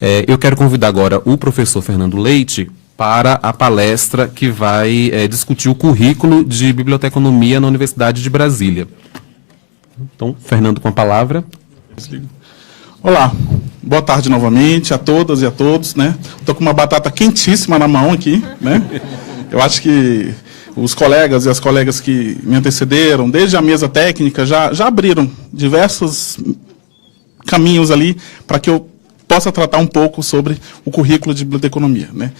Eu quero convidar agora o professor Fernando Leite para a palestra que vai discutir o currículo de biblioteconomia na Universidade de Brasília. Então, Fernando, com a palavra. Olá, boa tarde novamente a todas e a todos, né? Estou com uma batata quentíssima na mão aqui, né? Eu acho que os colegas e as colegas que me antecederam, desde a mesa técnica, já abriram diversos caminhos ali para que eu possa tratar um pouco sobre o currículo de biblioteconomia, né?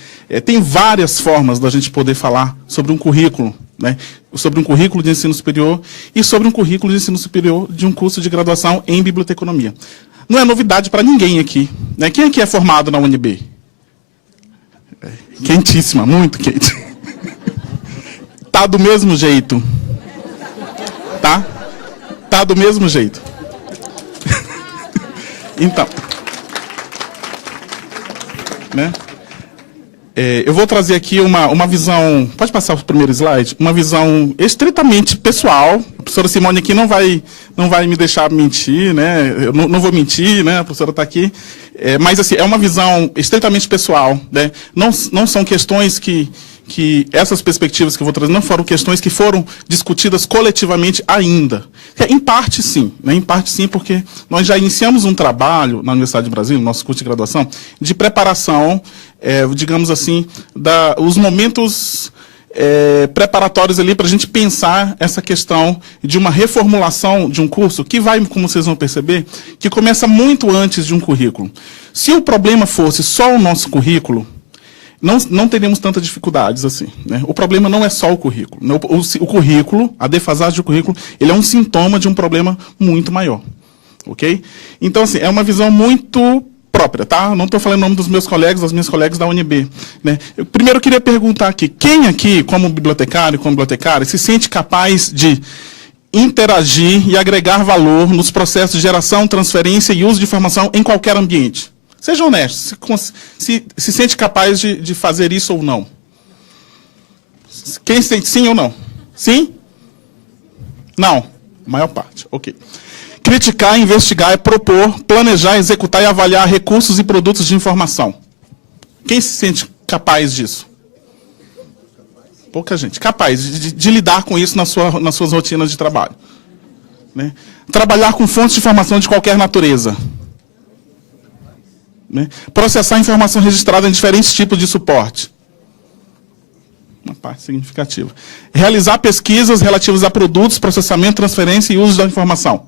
Tem várias formas da gente poder falar sobre um currículo, né? Sobre um currículo de ensino superior e sobre um currículo de ensino superior de um curso de graduação em biblioteconomia. Não é novidade para ninguém aqui, né? Quem aqui é formado na UNB? Quentíssima, muito quente. Tá do mesmo jeito. Tá do mesmo jeito. Então, né? Eu vou trazer aqui uma visão, pode passar o primeiro slide? Uma visão estritamente pessoal. A professora Simone aqui não vai me deixar mentir, né? Eu não vou mentir, né? A professora está aqui. Mas assim, é uma visão estritamente pessoal, né? Não são questões que essas perspectivas que eu vou trazer não foram questões que foram discutidas coletivamente ainda. Em parte, sim. Né? Em parte, sim, porque nós já iniciamos um trabalho na Universidade de Brasília, no nosso curso de graduação, de preparação, digamos assim, os momentos preparatórios ali para a gente pensar essa questão de uma reformulação de um curso que vai, como vocês vão perceber, que começa muito antes de um currículo. Se o problema fosse só o nosso currículo, não teríamos tantas dificuldades assim, né? O problema não é só o currículo. O currículo, a defasagem do currículo, ele é um sintoma de um problema muito maior. Ok? Então, assim, é uma visão muito própria, tá? Não estou falando em nome dos meus colegas, das minhas colegas da UNB. Né? Primeiro, eu queria perguntar aqui, quem aqui, como bibliotecário, como bibliotecária, se sente capaz de interagir e agregar valor nos processos de geração, transferência e uso de informação em qualquer ambiente? Seja honesto, se sente capaz de fazer isso ou não? Quem sente sim ou não? Sim? Não? A maior parte, ok. Criticar, investigar, propor, planejar, executar e avaliar recursos e produtos de informação. Quem se sente capaz disso? Pouca gente. Capaz de lidar com isso nas suas rotinas de trabalho. Né? Trabalhar com fontes de informação de qualquer natureza. Né? Processar informação registrada em diferentes tipos de suporte. Uma parte significativa. Realizar pesquisas relativas a produtos, processamento, transferência e uso da informação.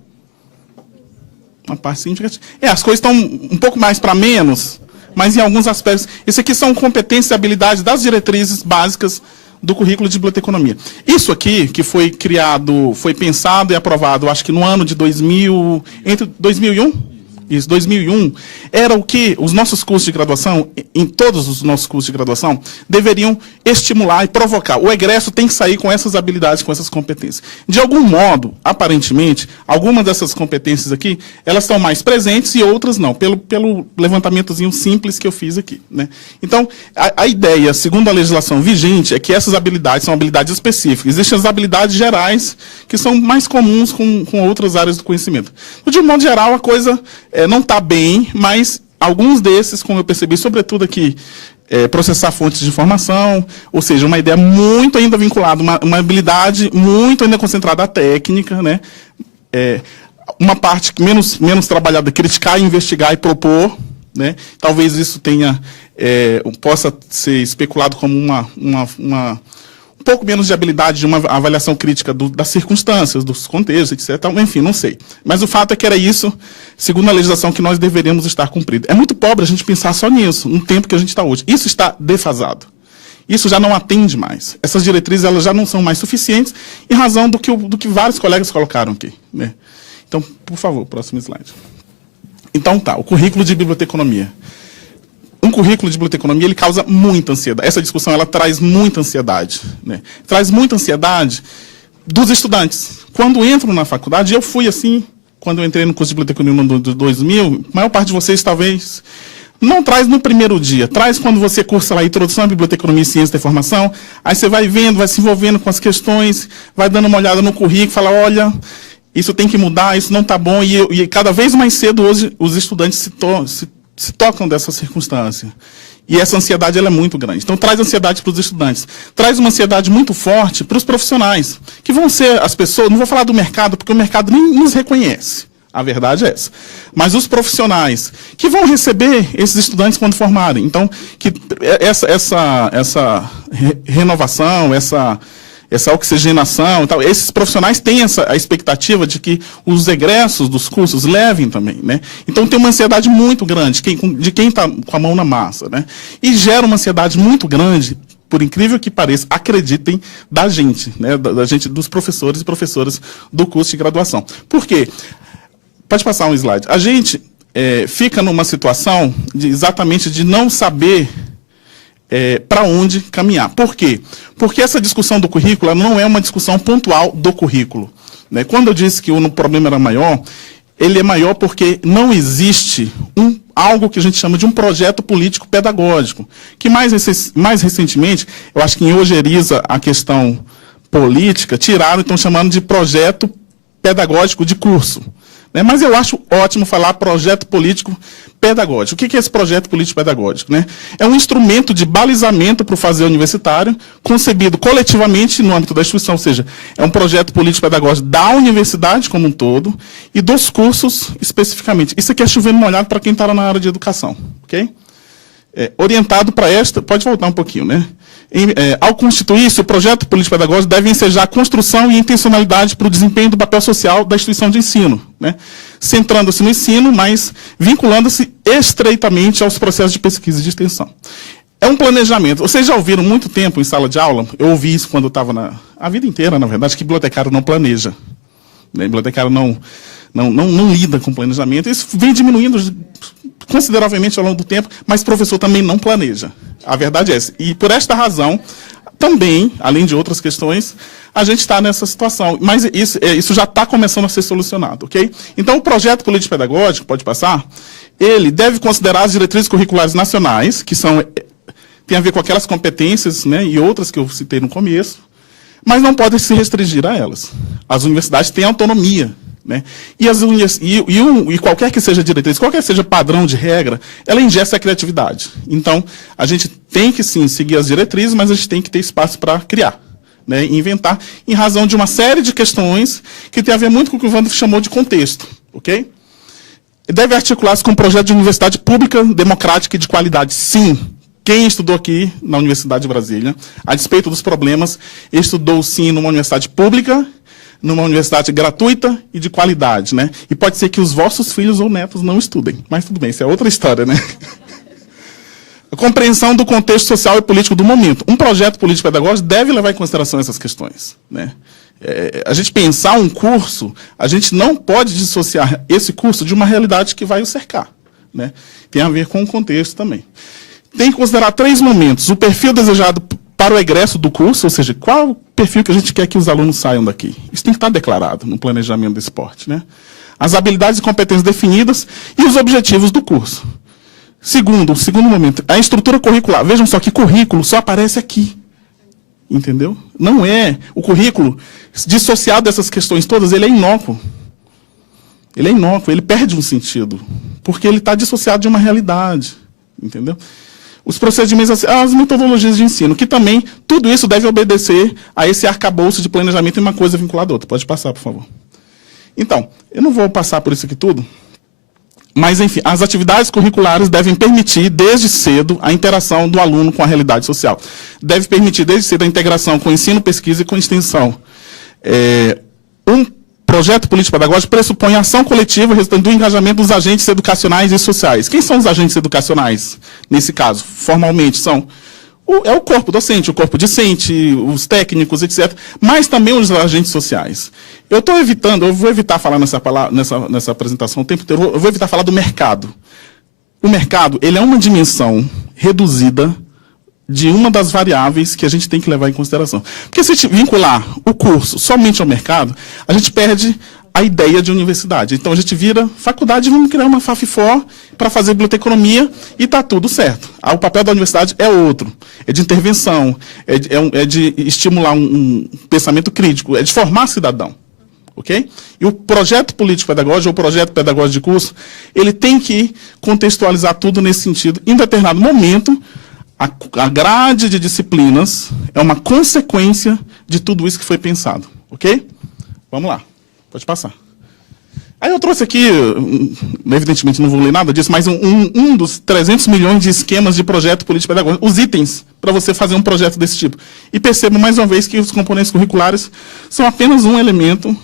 Uma parte significativa. As coisas estão um pouco mais para menos, mas em alguns aspectos. Isso aqui são competências e habilidades das diretrizes básicas do currículo de biblioteconomia. Isso aqui, que foi criado, foi pensado e aprovado, acho que no ano de 2000, entre 2001? Isso, 2001, era o que os nossos cursos de graduação, em todos os nossos cursos de graduação, deveriam estimular e provocar. O egresso tem que sair com essas habilidades, com essas competências. De algum modo, aparentemente, algumas dessas competências aqui, elas estão mais presentes e outras não, pelo levantamentozinho simples que eu fiz aqui. Né? Então, a ideia, segundo a legislação vigente, é que essas habilidades são habilidades específicas. Existem as habilidades gerais, que são mais comuns com outras áreas do conhecimento. De um modo geral, a coisa não está bem, mas alguns desses, como eu percebi, sobretudo aqui, processar fontes de informação, ou seja, uma ideia muito ainda vinculada, uma habilidade muito ainda concentrada à técnica, né? Uma parte menos trabalhada, criticar, investigar e propor, né? Talvez isso possa ser especulado como um pouco menos de habilidade de uma avaliação crítica das circunstâncias, dos contextos, etc. Enfim, não sei. Mas o fato é que era isso, segundo a legislação, que nós deveríamos estar cumprindo. É muito pobre a gente pensar só nisso, no tempo que a gente está hoje. Isso está defasado. Isso já não atende mais. Essas diretrizes elas já não são mais suficientes, em razão do que vários colegas colocaram aqui. Né? Então, por favor, próximo slide. Então tá, o currículo de biblioteconomia. Um currículo de biblioteconomia, ele causa muita ansiedade. Essa discussão, ela traz muita ansiedade. Né? Traz muita ansiedade dos estudantes. Quando entram na faculdade, eu fui assim, quando eu entrei no curso de biblioteconomia no 2000, a maior parte de vocês, talvez, não traz no primeiro dia. Traz quando você cursa lá a Introdução à Biblioteconomia e Ciência da Informação, aí você vai vendo, vai se envolvendo com as questões, vai dando uma olhada no currículo, fala, olha, isso tem que mudar, isso não está bom. E cada vez mais cedo, hoje, os estudantes se tocam dessa circunstância. E essa ansiedade ela é muito grande. Então, traz ansiedade para os estudantes. Traz uma ansiedade muito forte para os profissionais, que vão ser as pessoas... Não vou falar do mercado, porque o mercado nem nos reconhece. A verdade é essa. Mas os profissionais que vão receber esses estudantes quando formarem. Então, que essa renovação, essa oxigenação e tal, esses profissionais têm a expectativa de que os egressos dos cursos levem também, né? Então tem uma ansiedade muito grande de quem está com a mão na massa, né? E gera uma ansiedade muito grande, por incrível que pareça, acreditem, da gente, né? Da gente, dos professores e professoras do curso de graduação. Por quê? Pode passar um slide. A gente fica numa situação exatamente de não saber para onde caminhar. Por quê? Porque essa discussão do currículo não é uma discussão pontual do currículo, né? Quando eu disse que o problema era maior, ele é maior porque não existe algo que a gente chama de um projeto político pedagógico, que mais recentemente, eu acho que em ojeriza a questão política, tiraram e estão chamando de projeto pedagógico de curso. Mas eu acho ótimo falar projeto político pedagógico. O que é esse projeto político pedagógico? Né? É um instrumento de balizamento para o fazer universitário, concebido coletivamente no âmbito da instituição, ou seja, é um projeto político pedagógico da universidade como um todo e dos cursos especificamente. Isso aqui é chovendo molhado para quem está na área de educação. Okay? Orientado para esta... Pode voltar um pouquinho, né? Ao constituir-se, o projeto político-pedagógico deve ensejar a construção e intencionalidade para o desempenho do papel social da instituição de ensino, né? Centrando-se no ensino, mas vinculando-se estreitamente aos processos de pesquisa e de extensão. É um planejamento. Vocês já ouviram muito tempo em sala de aula, eu ouvi isso quando eu estava a vida inteira, na verdade, que bibliotecário não planeja. Né? Bibliotecário não lida com planejamento. Isso vem diminuindo consideravelmente ao longo do tempo, mas professor também não planeja. A verdade é essa. E por esta razão, também, além de outras questões, a gente está nessa situação. Mas isso já está começando a ser solucionado, ok? Então, o projeto político-pedagógico, pode passar, ele deve considerar as diretrizes curriculares nacionais, que tem a ver com aquelas competências, né, e outras que eu citei no começo, mas não podem se restringir a elas. As universidades têm autonomia. Né? E qualquer que seja diretriz, qualquer que seja padrão de regra, ela ingessa a criatividade. Então, a gente tem que, sim, seguir as diretrizes, mas a gente tem que ter espaço para criar, né? Inventar, em razão de uma série de questões que tem a ver muito com o que o Wander chamou de contexto. Okay? Deve articular-se com um projeto de universidade pública, democrática e de qualidade. Sim. Quem estudou aqui na Universidade de Brasília, a despeito dos problemas, estudou, sim, numa universidade pública, numa universidade gratuita e de qualidade, né? E pode ser que os vossos filhos ou netos não estudem, mas tudo bem, isso é outra história, né? A compreensão do contexto social e político do momento. Um projeto político-pedagógico deve levar em consideração essas questões, né? A gente pensar um curso, a gente não pode dissociar esse curso de uma realidade que vai o cercar, né? Tem a ver com o contexto também. Tem que considerar 3 momentos. O perfil desejado para o egresso do curso, ou seja, qual o perfil que a gente quer que os alunos saiam daqui. Isso tem que estar declarado no planejamento desse porte, né? As habilidades e competências definidas e os objetivos do curso. O segundo momento, a estrutura curricular. Vejam só que currículo só aparece aqui. Entendeu? Não é. O currículo, dissociado dessas questões todas, ele é inócuo. Ele é inócuo, ele perde um sentido. Porque ele está dissociado de uma realidade. Entendeu? Os procedimentos, as metodologias de ensino, que também, tudo isso deve obedecer a esse arcabouço de planejamento e uma coisa vinculada a outra. Pode passar, por favor. Então, eu não vou passar por isso aqui tudo, mas, enfim, as atividades curriculares devem permitir, desde cedo, a interação do aluno com a realidade social. Deve permitir, desde cedo, a integração com ensino, pesquisa e com extensão. Um projeto político-pedagógico pressupõe a ação coletiva resultando do engajamento dos agentes educacionais e sociais. Quem são os agentes educacionais, nesse caso? Formalmente, são o corpo docente, o corpo discente, os técnicos, etc., mas também os agentes sociais. Eu vou evitar falar nessa apresentação o tempo inteiro, eu vou evitar falar do mercado. O mercado, ele é uma dimensão reduzida de uma das variáveis que a gente tem que levar em consideração. Porque se a gente vincular o curso somente ao mercado, a gente perde a ideia de universidade. Então a gente vira faculdade e vamos criar uma FAFFOR para fazer biblioteconomia e está tudo certo. O papel da universidade é outro. É de intervenção, é de estimular um pensamento crítico, é de formar cidadão. ok? E o projeto político-pedagógico ou projeto pedagógico de curso, ele tem que contextualizar tudo nesse sentido. Em determinado momento, a grade de disciplinas é uma consequência de tudo isso que foi pensado, ok? Vamos lá, pode passar. Aí eu trouxe aqui, evidentemente não vou ler nada disso, mas um dos 300 milhões de esquemas de projeto político-pedagógico, os itens para você fazer um projeto desse tipo. E percebo mais uma vez que os componentes curriculares são apenas um elemento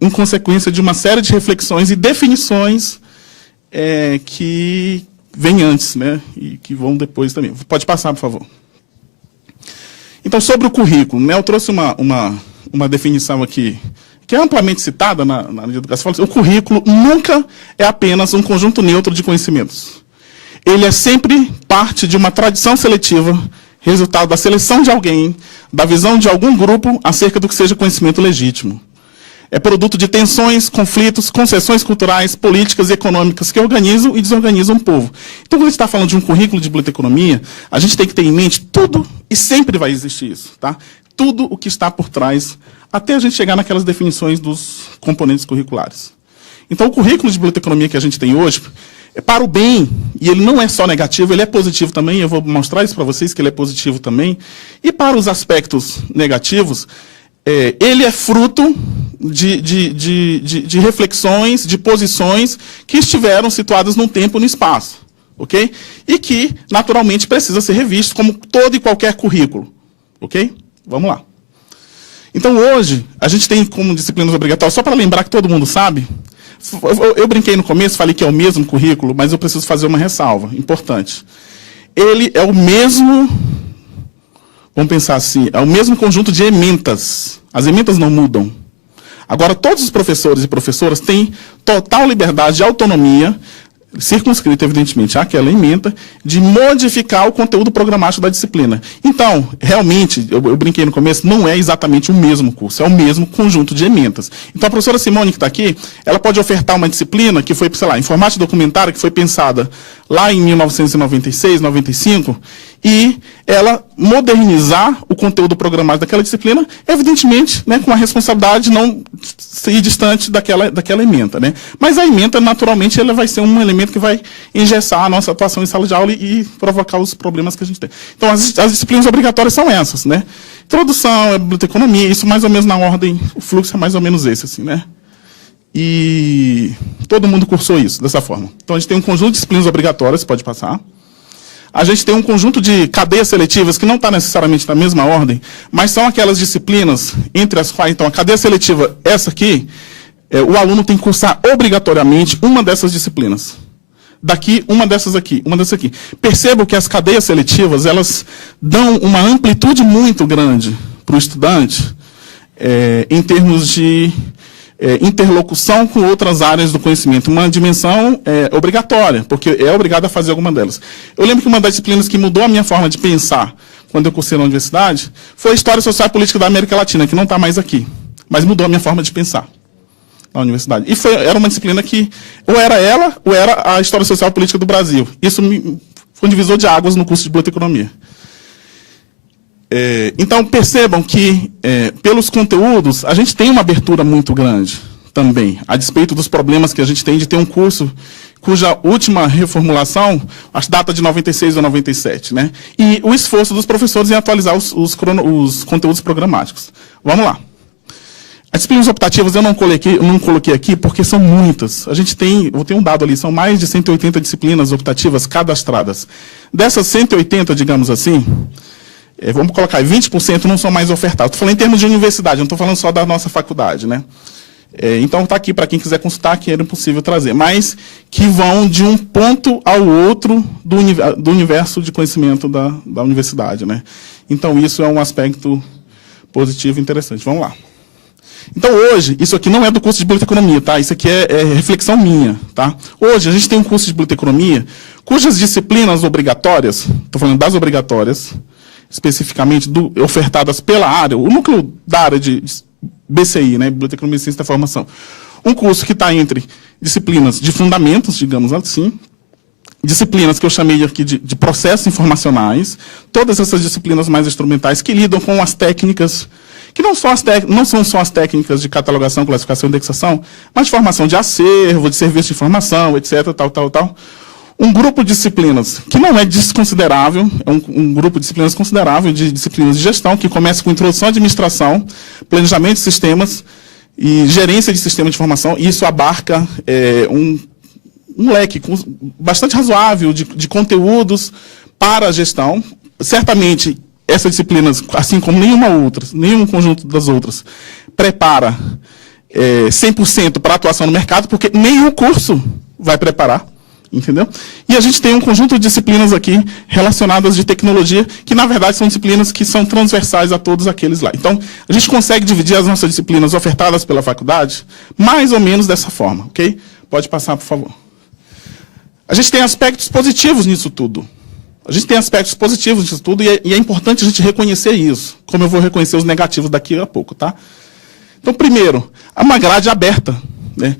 em consequência de uma série de reflexões e definições que vêm antes, né, e que vão depois também. Pode passar, por favor. Então, sobre o currículo, né, eu trouxe uma definição aqui, que é amplamente citada na área de educação. O currículo nunca é apenas um conjunto neutro de conhecimentos. Ele é sempre parte de uma tradição seletiva, resultado da seleção de alguém, da visão de algum grupo acerca do que seja conhecimento legítimo. É produto de tensões, conflitos, concessões culturais, políticas e econômicas que organizam e desorganizam o povo. Então, quando a gente está falando de um currículo de biblioteconomia, a gente tem que ter em mente tudo, e sempre vai existir isso, tá? Tudo o que está por trás, até a gente chegar naquelas definições dos componentes curriculares. Então, o currículo de biblioteconomia que a gente tem hoje, é para o bem, e ele não é só negativo, ele é positivo também, eu vou mostrar isso para vocês, que ele é positivo também, e para os aspectos negativos, ele é fruto de reflexões, de posições que estiveram situadas num tempo e no espaço, ok? E que, naturalmente, precisa ser revisto como todo e qualquer currículo, ok? Vamos lá. Então, hoje, a gente tem como disciplinas obrigatórias, só para lembrar que todo mundo sabe, eu brinquei no começo, falei que é o mesmo currículo, mas eu preciso fazer uma ressalva importante. Ele é o mesmo, vamos pensar assim, é o mesmo conjunto de ementas. As ementas não mudam. Agora, todos os professores e professoras têm total liberdade e autonomia, circunscrita, evidentemente, àquela ementa, de modificar o conteúdo programático da disciplina. Então, realmente, eu brinquei no começo, não é exatamente o mesmo curso, é o mesmo conjunto de ementas. Então, a professora Simone, que está aqui, ela pode ofertar uma disciplina que foi, sei lá, informática documentária, que foi pensada lá em 1996, 95, e ela modernizar o conteúdo programático daquela disciplina, evidentemente, né, com a responsabilidade de não ser distante daquela ementa, né? Mas a ementa, naturalmente, ela vai ser um elemento que vai engessar a nossa atuação em sala de aula e provocar os problemas que a gente tem. Então, as disciplinas obrigatórias são essas, né? Introdução, biblioteconomia, isso mais ou menos na ordem, o fluxo é mais ou menos esse, assim, né? E todo mundo cursou isso, dessa forma. Então, a gente tem um conjunto de disciplinas obrigatórias, pode passar. A gente tem um conjunto de cadeias seletivas que não está necessariamente na mesma ordem, mas são aquelas disciplinas entre as quais, então, a cadeia seletiva, essa aqui, o aluno tem que cursar obrigatoriamente uma dessas disciplinas. Daqui, uma dessas aqui, uma dessas aqui. Percebam que as cadeias seletivas, elas dão uma amplitude muito grande para o estudante, em termos de interlocução com outras áreas do conhecimento. Uma dimensão obrigatória, porque é obrigado a fazer alguma delas. Eu lembro que uma das disciplinas que mudou a minha forma de pensar quando eu cursei na universidade foi a História Social e Política da América Latina, que não está mais aqui, mas mudou a minha forma de pensar na universidade. E era uma disciplina que ou era ela, ou era a História Social e Política do Brasil. Isso foi um divisor de águas no curso de biblioteconomia. Então, percebam que, pelos conteúdos, a gente tem uma abertura muito grande também, a despeito dos problemas que a gente tem de ter um curso cuja última reformulação, acho que data de 96 ou 97, né? E o esforço dos professores em atualizar os conteúdos programáticos. Vamos lá. As disciplinas optativas eu não coloquei aqui porque são muitas. A gente tem, eu tenho um dado ali, são mais de 180 disciplinas optativas cadastradas. Dessas 180, digamos assim, vamos colocar aí, 20% não são mais ofertados. Estou falando em termos de universidade, não estou falando só da nossa faculdade, né? Então está aqui para quem quiser consultar, que era impossível trazer, mas que vão de um ponto ao outro do universo de conhecimento da universidade, né? Então isso é um aspecto positivo e interessante. Vamos lá. Então hoje, isso aqui não é do curso de biblioteconomia, tá? Isso aqui é reflexão minha, tá? Hoje a gente tem um curso de biblioteconomia cujas disciplinas obrigatórias, estou falando das obrigatórias, especificamente ofertadas pela área, o núcleo da área de BCI, né, Biblioteconomia e Ciência da Formação. Um curso que está entre disciplinas de fundamentos, digamos assim, disciplinas que eu chamei aqui de processos informacionais, todas essas disciplinas mais instrumentais que lidam com as técnicas que não são só as técnicas de catalogação, classificação e indexação, mas de formação de acervo, de serviço de informação, etc., tal. Um grupo de disciplinas que não é desconsiderável, é um grupo de disciplinas considerável, de disciplinas de gestão, que começa com introdução à administração, planejamento de sistemas e gerência de sistema de informação, e isso abarca um leque bastante razoável de conteúdos para a gestão. Certamente, essas disciplinas, assim como nenhum conjunto das outras, prepara 100% para a atuação no mercado, porque nenhum curso vai preparar, entendeu? E a gente tem um conjunto de disciplinas aqui relacionadas de tecnologia, que na verdade são disciplinas que são transversais a todos aqueles lá. Então, a gente consegue dividir as nossas disciplinas ofertadas pela faculdade mais ou menos dessa forma, ok? Pode passar, por favor. A gente tem aspectos positivos nisso tudo. E é importante a gente reconhecer isso, como eu vou reconhecer os negativos daqui a pouco, tá? Então, primeiro, há uma grade aberta, né?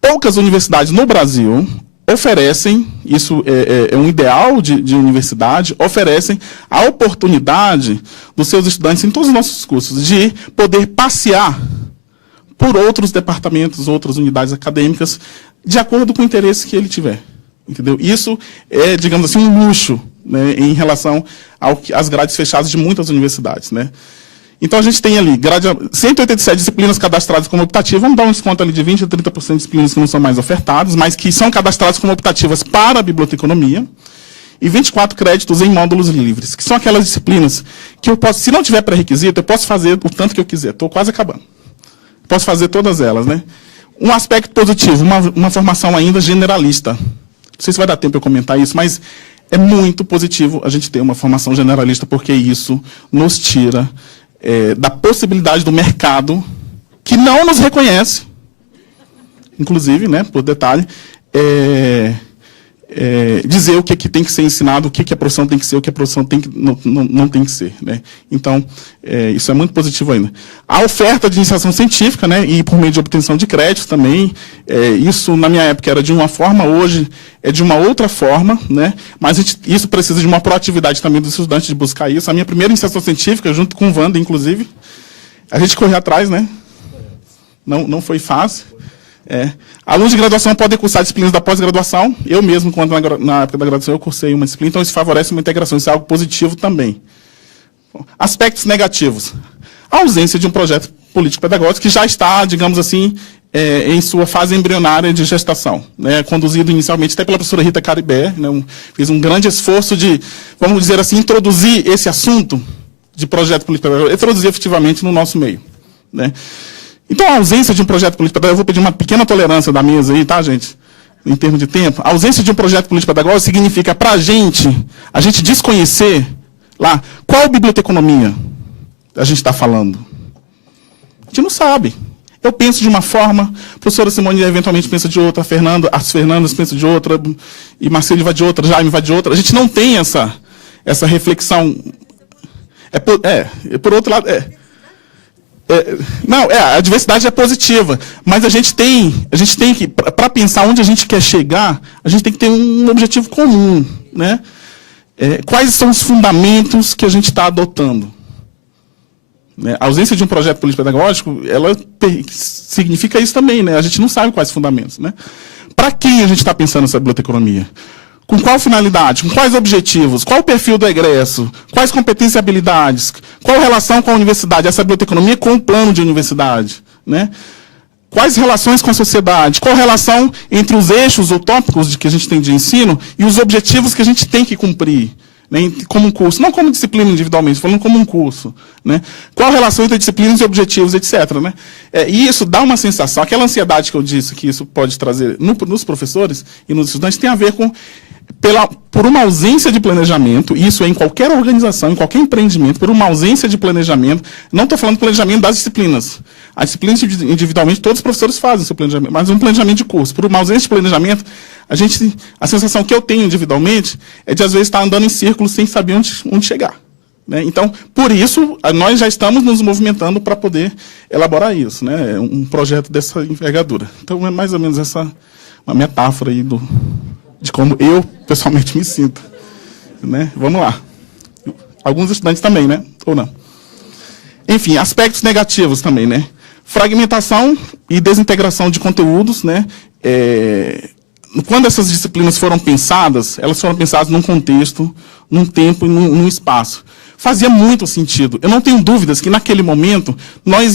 Poucas universidades no Brasil oferecem, isso é um ideal de universidade, oferecem a oportunidade dos seus estudantes, em todos os nossos cursos, de poder passear por outros departamentos, outras unidades acadêmicas, de acordo com o interesse que ele tiver. Entendeu? Isso é, digamos assim, um luxo, né, em relação às grades fechadas de muitas universidades, né? Então, a gente tem ali 187 disciplinas cadastradas como optativas, vamos dar um desconto ali de 20% a 30% de disciplinas que não são mais ofertadas, mas que são cadastradas como optativas para a biblioteconomia, e 24 créditos em módulos livres, que são aquelas disciplinas que eu posso, se não tiver pré-requisito, eu posso fazer o tanto que eu quiser, estou quase acabando. Posso fazer todas elas, né? Um aspecto positivo, uma formação ainda generalista. Não sei se vai dar tempo eu comentar isso, mas é muito positivo a gente ter uma formação generalista, porque isso nos tira da possibilidade do mercado, que não nos reconhece, inclusive, né, por detalhe, dizer o que tem que ser ensinado, o que a profissão tem que ser, o que a profissão não tem que ser, né? Então, isso é muito positivo ainda. A oferta de iniciação científica, né, e por meio de obtenção de créditos também, isso na minha época era de uma forma, hoje é de uma outra forma, né? Mas isso precisa de uma proatividade também dos estudantes de buscar isso. A minha primeira iniciação científica, junto com o Wanda, inclusive, a gente correu atrás, né? Não foi fácil. Alunos de graduação podem cursar disciplinas da pós-graduação. Eu mesmo, quando na época da graduação, eu cursei uma disciplina, então isso favorece uma integração, isso é algo positivo também. Bom, aspectos negativos. A ausência de um projeto político-pedagógico que já está, digamos assim, em sua fase embrionária de gestação, né, conduzido inicialmente até pela professora Rita Caribé, né, fez um grande esforço de, vamos dizer assim, introduzir esse assunto de projeto político-pedagógico, introduzir efetivamente no nosso meio, né. Então, a ausência de um projeto político-pedagógico, eu vou pedir uma pequena tolerância da mesa aí, tá, gente? Em termos de tempo. A ausência de um projeto político-pedagógico significa, para a gente desconhecer lá, qual biblioteconomia a gente está falando. A gente não sabe. Eu penso de uma forma, a professora Simone eventualmente pensa de outra, as Fernandas pensam de outra, e Marcelo vai de outra, Jaime vai de outra. A gente não tem essa reflexão. Por outro lado, a diversidade é positiva, mas a gente tem que, para pensar onde a gente quer chegar, a gente tem que ter um objetivo comum, né? Quais são os fundamentos que a gente está adotando? A ausência de um projeto político-pedagógico, ela significa isso também, né? A gente não sabe quais fundamentos, né? Para quem a gente está pensando essa biblioteconomia? Com qual finalidade? Com quais objetivos? Qual o perfil do egresso? Quais competências e habilidades? Qual a relação com a universidade? Essa biblioteconomia com o plano de universidade, né? Quais relações com a sociedade? Qual a relação entre os eixos ou tópicos que a gente tem de ensino e os objetivos que a gente tem que cumprir, né, como um curso? Não como disciplina individualmente, falando como um curso, né? Qual a relação entre disciplinas e objetivos, etc., né? E isso dá uma sensação, aquela ansiedade que eu disse que isso pode trazer nos professores e nos estudantes tem a ver com por uma ausência de planejamento, isso é em qualquer organização, em qualquer empreendimento, por uma ausência de planejamento, não estou falando de planejamento das disciplinas. As disciplinas individualmente, todos os professores fazem o seu planejamento, mas um planejamento de curso. Por uma ausência de planejamento, a sensação que eu tenho individualmente é de, às vezes, estar andando em círculos sem saber onde chegar, né? Então, por isso, nós já estamos nos movimentando para poder elaborar isso, né? Um projeto dessa envergadura. Então, é mais ou menos uma metáfora aí de como eu, pessoalmente, me sinto, né? Vamos lá. Alguns estudantes também, né? Ou não? Enfim, aspectos negativos também, né? Fragmentação e desintegração de conteúdos, né? Quando essas disciplinas foram pensadas, elas foram pensadas num contexto, num tempo e num espaço. Fazia muito sentido. Eu não tenho dúvidas que, naquele momento, nós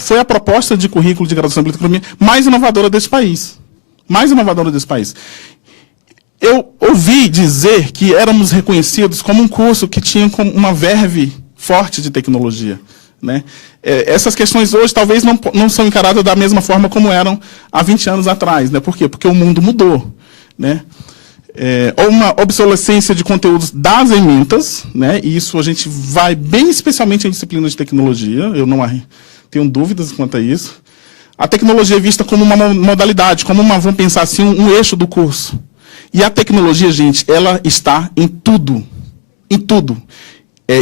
foi a proposta de currículo de graduação em biblioteconomia mais inovadora desse país. Mais inovadora desse país. Eu ouvi dizer que éramos reconhecidos como um curso que tinha uma verve forte de tecnologia, né? Essas questões hoje talvez não são encaradas da mesma forma como eram há 20 anos atrás, né? Por quê? Porque o mundo mudou, né? Ou uma obsolescência de conteúdos das ementas, né? E isso a gente vai bem especialmente em disciplinas de tecnologia, eu não tenho dúvidas quanto a isso. A tecnologia é vista como uma modalidade, como vamos pensar assim, um eixo do curso. E a tecnologia, gente, ela está em tudo. Em tudo.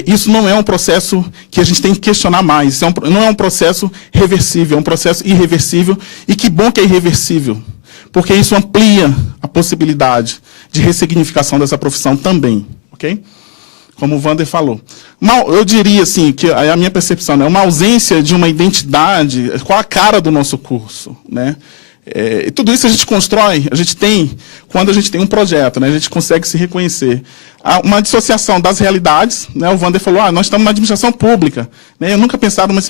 Isso não é um processo que a gente tem que questionar mais. Isso não é um processo reversível, é um processo irreversível. E que bom que é irreversível. Porque isso amplia a possibilidade de ressignificação dessa profissão também. Ok? Como o Wander falou. Eu diria assim, que a minha percepção é uma ausência de uma identidade, qual a cara do nosso curso, né? E tudo isso a gente constrói, a gente tem, quando a gente tem um projeto, né, a gente consegue se reconhecer. Há uma dissociação das realidades, né, o Wander falou, nós estamos na administração pública. Né, eu nunca pensava numa...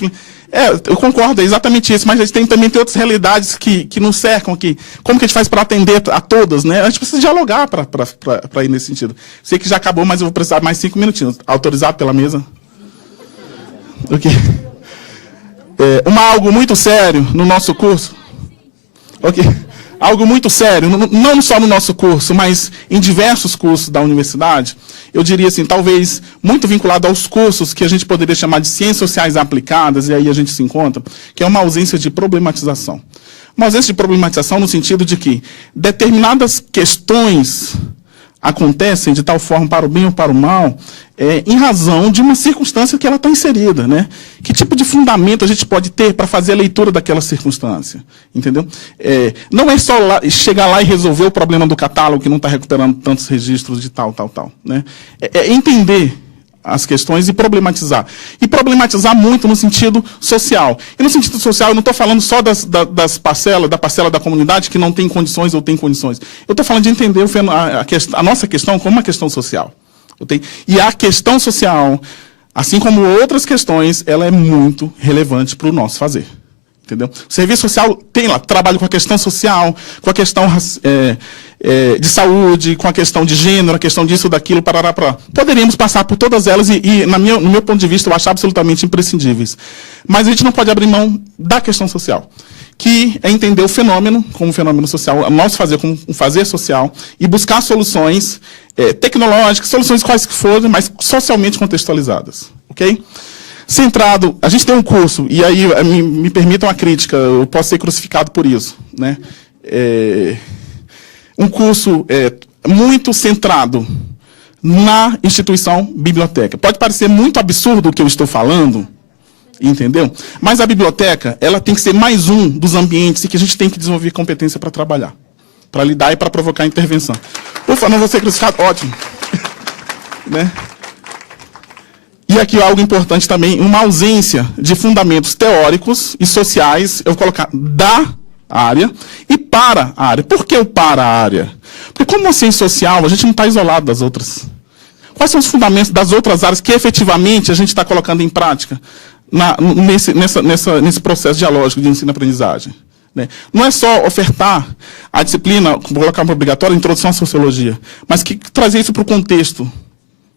eu concordo, é exatamente isso, mas a gente também tem outras realidades que nos cercam aqui. Como que a gente faz para atender a todas? Né? A gente precisa dialogar para ir nesse sentido. Sei que já acabou, mas eu vou precisar mais 5 minutinhos. Autorizado pela mesa? Ok. Algo muito sério no nosso curso. Ok. Algo muito sério, não só no nosso curso, mas em diversos cursos da universidade, eu diria assim, talvez muito vinculado aos cursos que a gente poderia chamar de ciências sociais aplicadas, e aí a gente se encontra, que é uma ausência de problematização. Uma ausência de problematização no sentido de que determinadas questões acontecem de tal forma para o bem ou para o mal, em razão de uma circunstância que ela está inserida, né? Que tipo de fundamento a gente pode ter para fazer a leitura daquela circunstância, entendeu? Não é só chegar lá e resolver o problema do catálogo que não está recuperando tantos registros de tal, né? Entender as questões e problematizar. E problematizar muito no sentido social. E no sentido social, eu não estou falando só da parcela da comunidade que não tem condições ou tem condições. Eu estou falando de entender a nossa questão como uma questão social. E a questão social, assim como outras questões, ela é muito relevante para o nosso fazer. Entendeu? O serviço social tem lá, trabalha com a questão social, com a questão de saúde, com a questão de gênero, a questão disso, daquilo, parará. Poderíamos passar por todas elas e no meu ponto de vista, eu acho absolutamente imprescindíveis. Mas a gente não pode abrir mão da questão social, que é entender o fenômeno como um fenômeno social, o nosso fazer como um fazer social, e buscar soluções tecnológicas, soluções quais que forem, mas socialmente contextualizadas. Ok? Centrado, a gente tem um curso, e aí me permitam a crítica, eu posso ser crucificado por isso, né? Um curso muito centrado na instituição biblioteca. Pode parecer muito absurdo o que eu estou falando, entendeu? Mas a biblioteca, ela tem que ser mais um dos ambientes em que a gente tem que desenvolver competência para trabalhar, para lidar e para provocar intervenção. Ufa, não vou ser crucificado, ótimo. Né? E aqui algo importante também, uma ausência de fundamentos teóricos e sociais, eu vou colocar da área e para a área. Por que o para a área? Porque como uma ciência social, a gente não está isolado das outras. Quais são os fundamentos das outras áreas que efetivamente a gente está colocando em prática nesse processo dialógico de ensino-aprendizagem? Né? Não é só ofertar a disciplina, colocar como obrigatória, a introdução à sociologia, mas que trazer isso para o contexto.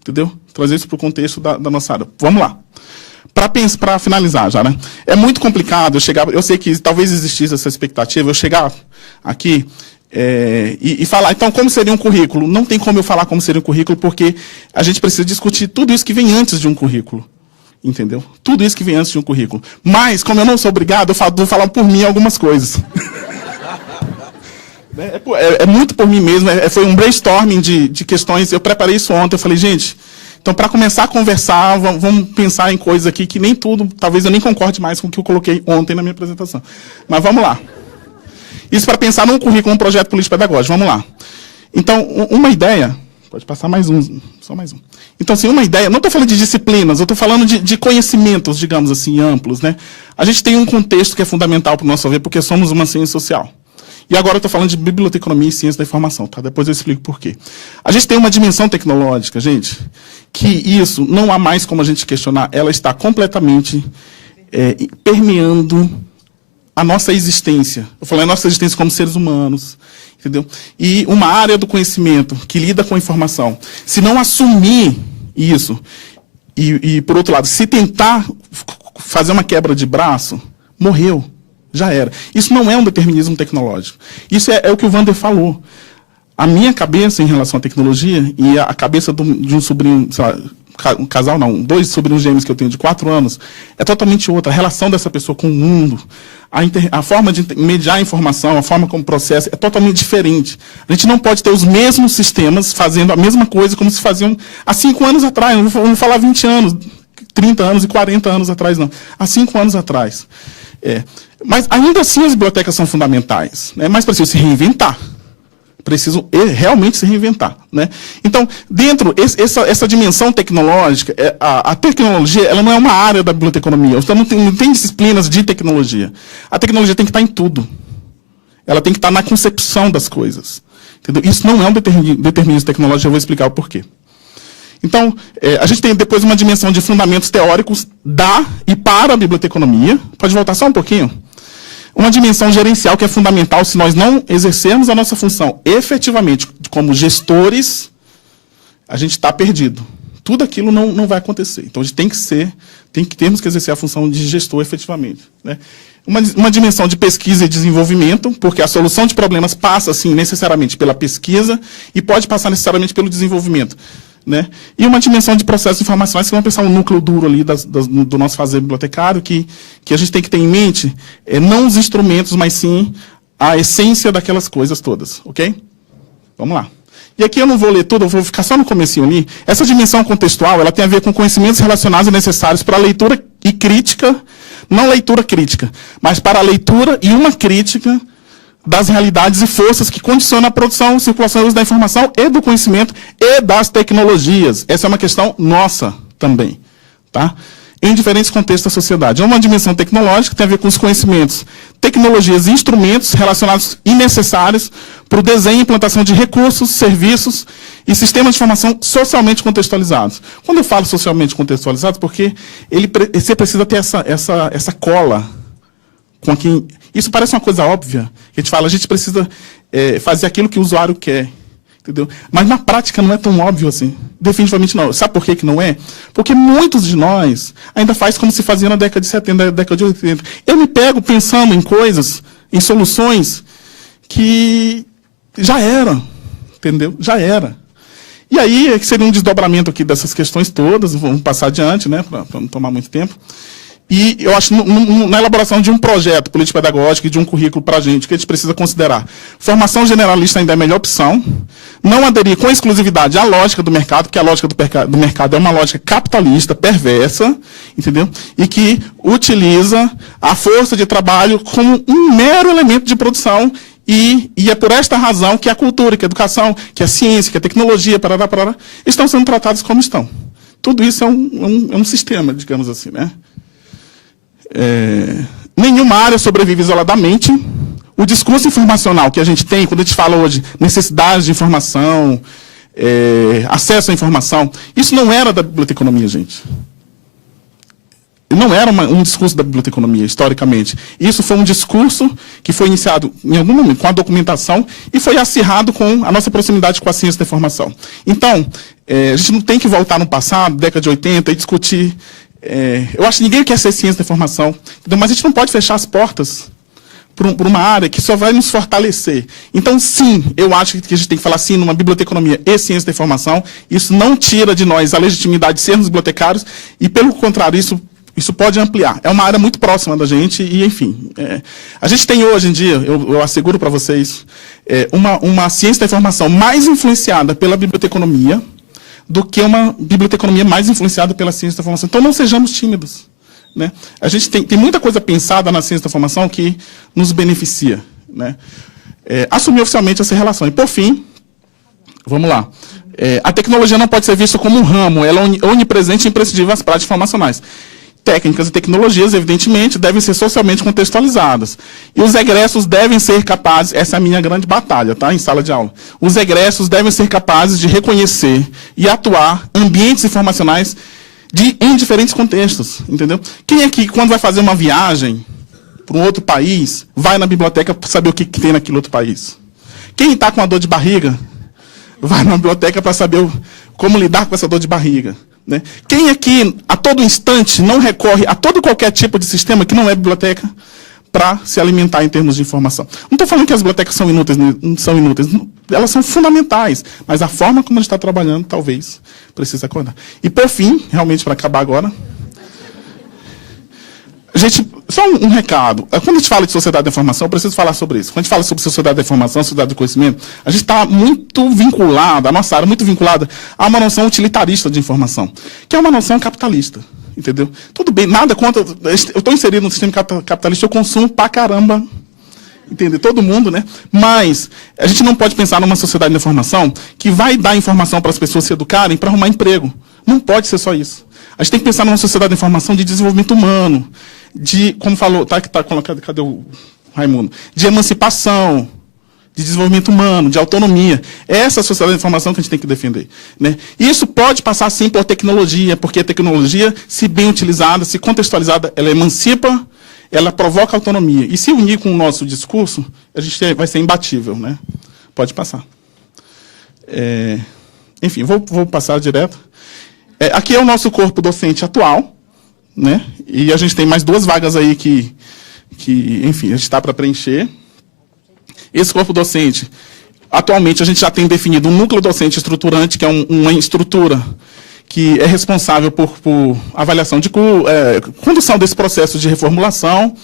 Entendeu? Trazer isso para o contexto da nossa área. Vamos lá. Para finalizar já, né? É muito complicado eu sei que talvez existisse essa expectativa, eu chegar aqui e falar, então, como seria um currículo? Não tem como eu falar como seria um currículo, porque a gente precisa discutir tudo isso que vem antes de um currículo. Entendeu? Tudo isso que vem antes de um currículo. Mas, como eu não sou obrigado, eu vou falar por mim algumas coisas. É muito por mim mesmo, foi um brainstorming de questões, eu preparei isso ontem, eu falei, gente, então para começar a conversar, vamos pensar em coisas aqui que nem tudo, talvez eu nem concorde mais com o que eu coloquei ontem na minha apresentação. Mas vamos lá. Isso para pensar num currículo, um projeto político-pedagógico, vamos lá. Então, uma ideia Pode passar mais um, só mais um. Então, assim, uma ideia, não estou falando de disciplinas, eu estou falando de conhecimentos, digamos assim, amplos, né? A gente tem um contexto que é fundamental para o nosso ver, porque somos uma ciência social. E agora eu estou falando de biblioteconomia e ciência da informação, tá? Depois eu explico por quê. A gente tem uma dimensão tecnológica, gente, que isso não há mais como a gente questionar, ela está completamente permeando a nossa existência. Eu falei a nossa existência como seres humanos, entendeu? E uma área do conhecimento que lida com a informação, se não assumir isso, e por outro lado, se tentar fazer uma quebra de braço, morreu, já era. Isso não é um determinismo tecnológico. Isso é o que o Wander falou. A minha cabeça em relação à tecnologia e a cabeça de um sobrinho, sei lá, um casal não, 2 sobrinhos gêmeos que eu tenho de 4 anos, é totalmente outra. A relação dessa pessoa com o mundo, a forma de mediar a informação, a forma como processa, é totalmente diferente. A gente não pode ter os mesmos sistemas fazendo a mesma coisa como se faziam há 5 anos atrás. Não vou falar 20 anos, 30 anos e 40 anos atrás, não. Há 5 anos atrás. Mas ainda assim as bibliotecas são fundamentais, né? Mas precisam se reinventar. Precisam realmente se reinventar, né? Então, dentro essa dimensão tecnológica, a tecnologia ela não é uma área da biblioteconomia. Então, não tem disciplinas de tecnologia. A tecnologia tem que estar em tudo. Ela tem que estar na concepção das coisas. Entendeu? Isso não é um determinismo tecnológico, eu vou explicar o porquê. Então, a gente tem depois uma dimensão de fundamentos teóricos da e para a biblioteconomia. Pode voltar só um pouquinho? Uma dimensão gerencial que é fundamental se nós não exercermos a nossa função efetivamente como gestores, a gente está perdido. Tudo aquilo não vai acontecer. Então, a gente temos que exercer a função de gestor efetivamente, né? Uma dimensão de pesquisa e desenvolvimento, porque a solução de problemas passa, sim, necessariamente pela pesquisa e pode passar necessariamente pelo desenvolvimento, né? E uma dimensão de processos informacionais, que vão pensar um núcleo duro ali do nosso fazer bibliotecário, que a gente tem que ter em mente, não os instrumentos, mas sim a essência daquelas coisas todas, ok? Vamos lá. E aqui eu não vou ler tudo, eu vou ficar só no comecinho ali. Essa dimensão contextual, ela tem a ver com conhecimentos relacionados e necessários para a leitura e crítica, não leitura crítica, mas para a leitura e uma crítica das realidades e forças que condicionam a produção, circulação e uso da informação e do conhecimento e das tecnologias. Essa é uma questão nossa também, tá? Em diferentes contextos da sociedade. É uma dimensão tecnológica que tem a ver com os conhecimentos, tecnologias e instrumentos relacionados e necessários para o desenho e implantação de recursos, serviços e sistemas de informação socialmente contextualizados. Quando eu falo socialmente contextualizados, porque você precisa ter essa cola com quem... Isso parece uma coisa óbvia. A gente fala, a gente precisa fazer aquilo que o usuário quer. Entendeu? Mas na prática não é tão óbvio assim. Definitivamente não. Sabe por que não é? Porque muitos de nós ainda faz como se fazia na década de 70, na década de 80. Eu me pego pensando em coisas, em soluções que já eram. Entendeu? Já era. E aí, que seria um desdobramento aqui dessas questões todas, vamos passar adiante, né, para não tomar muito tempo. E eu acho, na elaboração de um projeto político-pedagógico e de um currículo para a gente, que a gente precisa considerar. Formação generalista ainda é a melhor opção. Não aderir com exclusividade à lógica do mercado, porque a lógica do mercado é uma lógica capitalista, perversa, entendeu? E que utiliza a força de trabalho como um mero elemento de produção. E é por esta razão que a cultura, que a educação, que a ciência, que a tecnologia, parará, estão sendo tratados como estão. Tudo isso é um sistema, digamos assim, né? Nenhuma área sobrevive isoladamente. O discurso informacional que a gente tem, quando a gente fala hoje necessidade de informação, acesso à informação, isso não era da biblioteconomia, gente. Não era um discurso da biblioteconomia, historicamente. Isso foi um discurso que foi iniciado, em algum momento, com a documentação e foi acirrado com a nossa proximidade com a ciência da informação. Então, a gente não tem que voltar no passado, década de 80, e discutir... eu acho que ninguém quer ser ciência da informação, mas a gente não pode fechar as portas por uma área que só vai nos fortalecer. Então, sim, eu acho que a gente tem que falar sim numa biblioteconomia e ciência da informação. Isso não tira de nós a legitimidade de sermos bibliotecários e, pelo contrário, isso pode ampliar. É uma área muito próxima da gente e, enfim, a gente tem hoje em dia, eu asseguro para vocês, uma ciência da informação mais influenciada pela biblioteconomia do que uma biblioteconomia mais influenciada pela ciência da informação. Então, não sejamos tímidos, né? A gente tem muita coisa pensada na ciência da informação que nos beneficia, né? Assumir oficialmente essa relação. E, por fim, Vamos lá. A tecnologia não pode ser vista como um ramo, ela é onipresente e imprescindível às práticas informacionais. Técnicas e tecnologias, evidentemente, devem ser socialmente contextualizadas. E os egressos devem ser capazes, essa é a minha grande batalha, tá, em sala de aula. Os egressos devem ser capazes de reconhecer e atuar ambientes informacionais em diferentes contextos, entendeu? Quem aqui, quando vai fazer uma viagem para um outro país, vai na biblioteca para saber o que tem naquele outro país? Quem está com uma dor de barriga, vai na biblioteca para saber como lidar com essa dor de barriga. Né? Quem aqui, a todo instante, não recorre a todo qualquer tipo de sistema que não é biblioteca para se alimentar em termos de informação? Não estou falando que as bibliotecas são inúteis, não são inúteis. Elas são fundamentais, mas a forma como a gente está trabalhando, talvez, precise acordar. E, por fim, realmente, para acabar agora, só um recado. Quando a gente fala de sociedade da informação, eu preciso falar sobre isso. Quando a gente fala sobre sociedade da informação, sociedade do conhecimento, a gente está muito vinculado, a nossa área muito vinculada a uma noção utilitarista de informação, que é uma noção capitalista, entendeu? Tudo bem, nada contra... Eu estou inserido no sistema capitalista, eu consumo pra caramba, entendeu? Todo mundo, né? Mas a gente não pode pensar numa sociedade da informação que vai dar informação para as pessoas se educarem para arrumar emprego. Não pode ser só isso. A gente tem que pensar numa sociedade da informação de desenvolvimento humano, de, como falou, cadê o Raimundo? De emancipação, de desenvolvimento humano, de autonomia. Essa é a sociedade da informação que a gente tem que defender. Né? Isso pode passar, sim, por tecnologia, porque a tecnologia, se bem utilizada, se contextualizada, ela emancipa, ela provoca autonomia. E se unir com o nosso discurso, a gente vai ser imbatível. Né? Pode passar. Enfim, vou passar direto. Aqui é o nosso corpo docente atual, né? E a gente tem mais 2 vagas aí que enfim, a gente está para preencher. Esse corpo docente, atualmente, a gente já tem definido um núcleo docente estruturante, que é uma estrutura que é responsável por avaliação de condução desse processo de reformulação.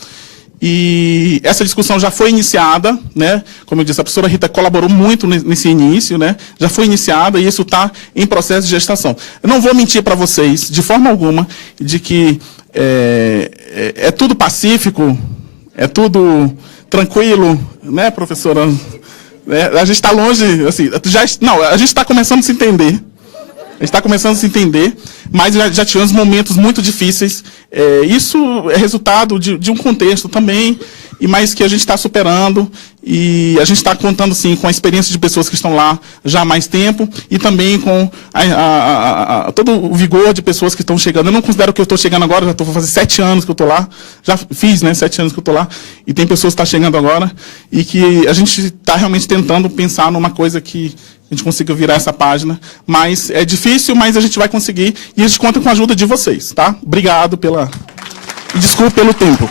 E essa discussão já foi iniciada, né? Como eu disse, a professora Rita colaborou muito nesse início, né? Já foi iniciada e isso está em processo de gestação. Eu não vou mentir para vocês, de forma alguma, de que é tudo pacífico, é tudo tranquilo, né, professora? A gente está longe, assim, a gente está começando a se entender. A gente está começando a se entender, mas já tivemos momentos muito difíceis. Isso é resultado de um contexto também, mas que a gente está superando. E a gente está contando, sim, com a experiência de pessoas que estão lá já há mais tempo e também com todo o vigor de pessoas que estão chegando. Eu não considero que eu estou chegando agora, já estou fazendo 7 anos que eu estou lá. Já fiz, né, 7 anos que eu estou lá. E tem pessoas que estão chegando agora e que a gente está realmente tentando pensar numa coisa que a gente consiga virar essa página, mas é difícil, mas a gente vai conseguir e a gente conta com a ajuda de vocês, tá? Obrigado e desculpe pelo tempo.